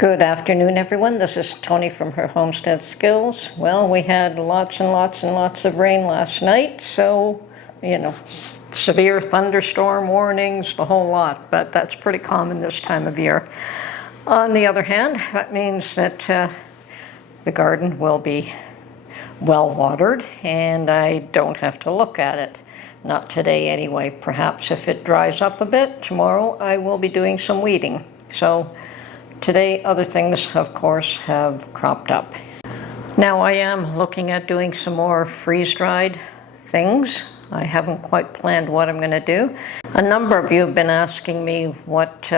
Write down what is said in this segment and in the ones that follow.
Good afternoon, everyone. This is Tony from her Homestead Skills. Well, we had lots and lots and lots of rain last night, so, severe thunderstorm warnings, the whole lot, but that's pretty common this time of year. On the other hand, that means that the garden will be well watered, and I don't have to look at it. Not today anyway. Perhaps if it dries up a bit, tomorrow I will be doing some weeding. So today, other things, of course, have cropped up. Now I am looking at doing some more freeze-dried things. I haven't quite planned what I'm going to do. A number of you have been asking me what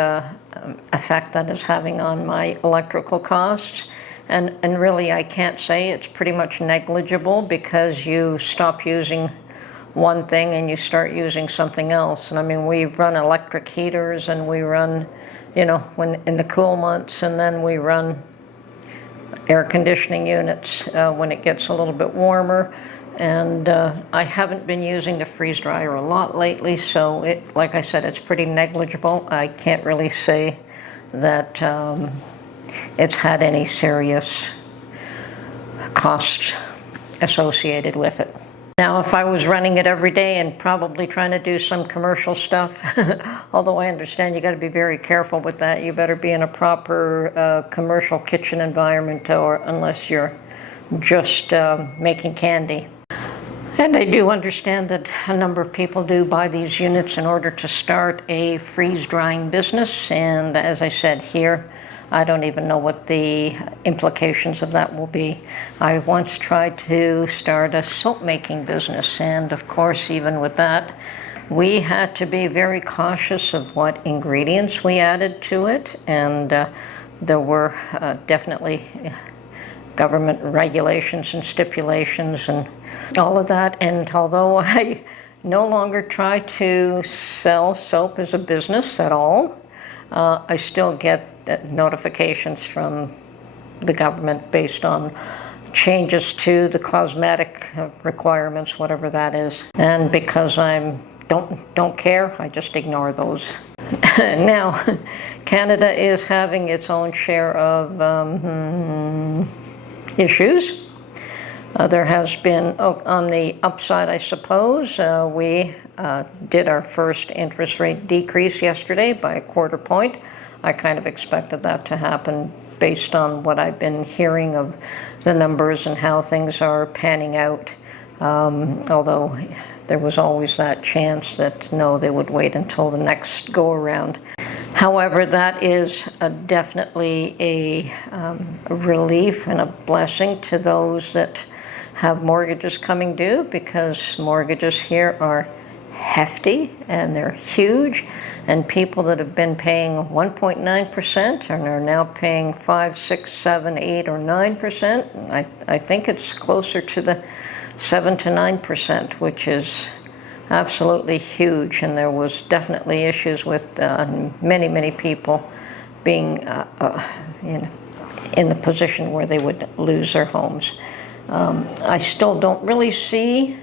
effect that is having on my electrical costs. And really, I can't say. It's pretty much negligible because you stop using one thing and you start using something else. And I mean, we run electric heaters and we run when in the cool months, and then we run air conditioning units when it gets a little bit warmer. And I haven't been using the freeze dryer a lot lately, so like I said, it's pretty negligible. I can't really say that it's had any serious costs associated with it. Now, if I was running it every day and probably trying to do some commercial stuff, although I understand you got to be very careful with that. You better be in a proper commercial kitchen environment, or unless you're just making candy. And I do understand that a number of people do buy these units in order to start a freeze-drying business. And as I said here, I don't even know what the implications of that will be. I once tried to start a soap-making business, and of course, even with that, we had to be very cautious of what ingredients we added to it, and there were definitely government regulations and stipulations and all of that. And although I no longer try to sell soap as a business at all, I still get notifications from the government based on changes to the cosmetic requirements, whatever that is. And because I don't care, I just ignore those. Now, Canada is having its own share of issues. There has been, on the upside, I suppose, we did our first interest rate decrease yesterday by 1/4 point. I kind of expected that to happen based on what I've been hearing of the numbers and how things are panning out, although there was always that chance that, no, they would wait until the next go-around. However, that is definitely a relief and a blessing to those that have mortgages coming due, because mortgages here are hefty and they're huge, and people that have been paying 1.9% and are now paying 5, 6, 7, 8, or 9%. I think it's closer to the 7 to 9%, which is absolutely huge. And there was definitely issues with many people being in the position where they would lose their homes. I still don't really see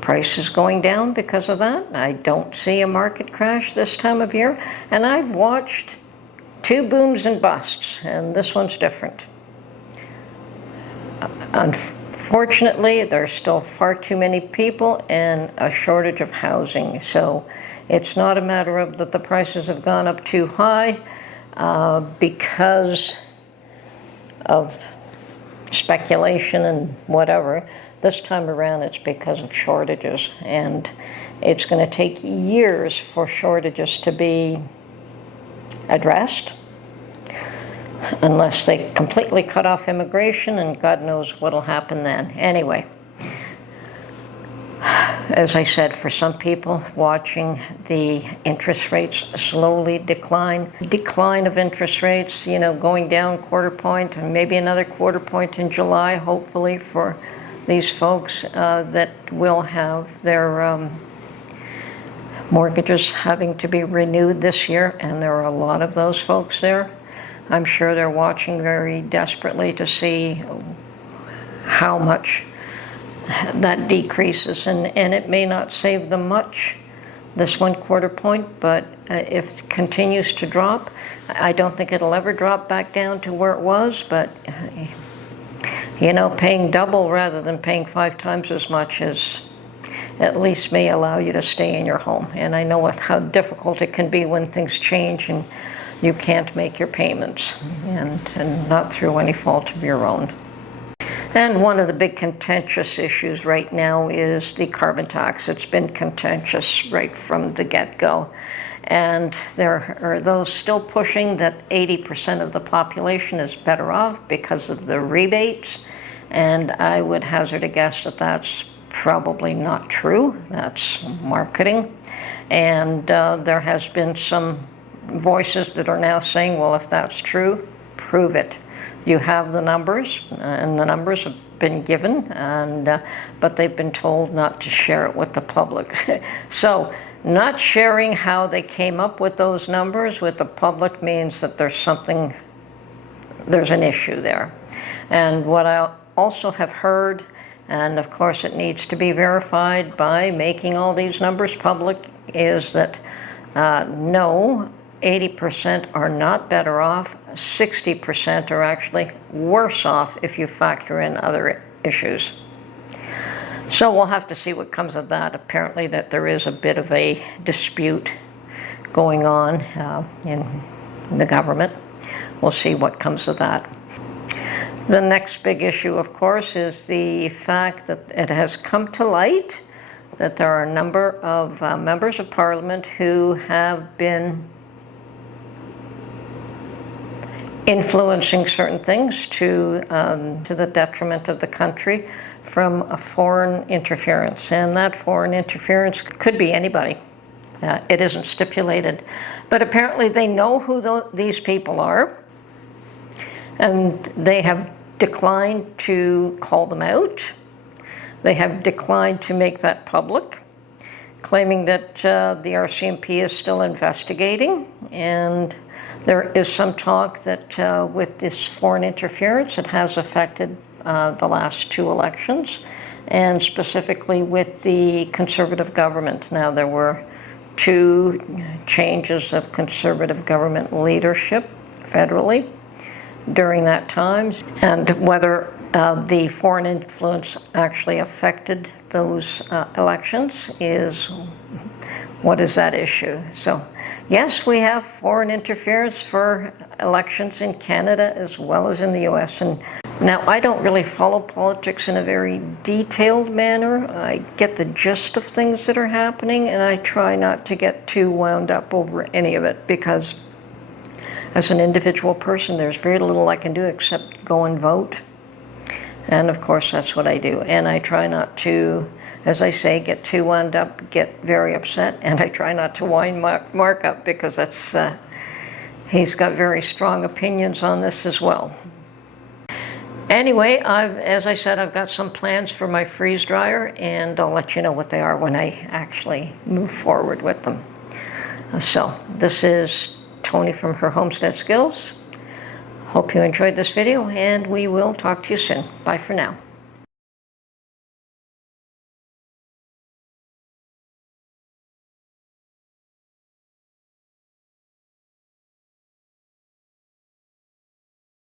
prices going down because of that. I don't see a market crash this time of year. And I've watched 2 booms and busts, and this one's different. Unfortunately, there's still far too many people and a shortage of housing. So it's not a matter of that the prices have gone up too high because of speculation and whatever. This time around, it's because of shortages, and it's going to take years for shortages to be addressed, unless they completely cut off immigration, and God knows what'll happen then. Anyway, as I said, for some people watching the interest rates slowly decline of interest rates, going down 1/4 point and maybe another 1/4 point in July, hopefully, for these folks that will have their mortgages having to be renewed this year, and there are a lot of those folks there. I'm sure they're watching very desperately to see how much that decreases, and it may not save them much, this 1/4 point, but if it continues to drop, I don't think it'll ever drop back down to where it was, but you know, paying double rather than paying 5 times as much is at least may allow you to stay in your home. And I know how difficult it can be when things change and you can't make your payments, and not through any fault of your own. And one of the big contentious issues right now is the carbon tax. It's been contentious right from the get-go. And there are those still pushing that 80% of the population is better off because of the rebates. And I would hazard a guess that that's probably not true. That's marketing. And there has been some voices that are now saying, well, if that's true, prove it. You have the numbers, and the numbers have been given, and but they've been told not to share it with the public. So not sharing how they came up with those numbers with the public means that there's an issue there. And what I also have heard, and of course it needs to be verified by making all these numbers public, is that no, 80% are not better off, 60% are actually worse off if you factor in other issues. So we'll have to see what comes of that. Apparently that there is a bit of a dispute going on in the government. We'll see what comes of that. The next big issue, of course, is the fact that it has come to light that there are a number of members of Parliament who have been influencing certain things to the detriment of the country from a foreign interference. And that foreign interference could be anybody. It isn't stipulated. But apparently they know who these people are, and they have declined to call them out. They have declined to make that public, claiming that the RCMP is still investigating. And there is some talk that with this foreign interference, it has affected the last 2 elections, and specifically with the Conservative government. Now, there were 2 changes of Conservative government leadership federally during that time, and whether the foreign influence actually affected those elections is what is that issue. So yes, we have foreign interference for elections in Canada as well as in the US. And now, I don't really follow politics in a very detailed manner. I get the gist of things that are happening, and I try not to get too wound up over any of it, because as an individual person, there's very little I can do except go and vote. And of course, that's what I do. And I try not to, as I say, get too wound up, get very upset, and I try not to wind Mark up, because that's he's got very strong opinions on this as well. Anyway, as I said, I've got some plans for my freeze dryer, and I'll let you know what they are when I actually move forward with them. So this is Tony from her Homestead Skills. Hope you enjoyed this video, and we will talk to you soon. Bye for now.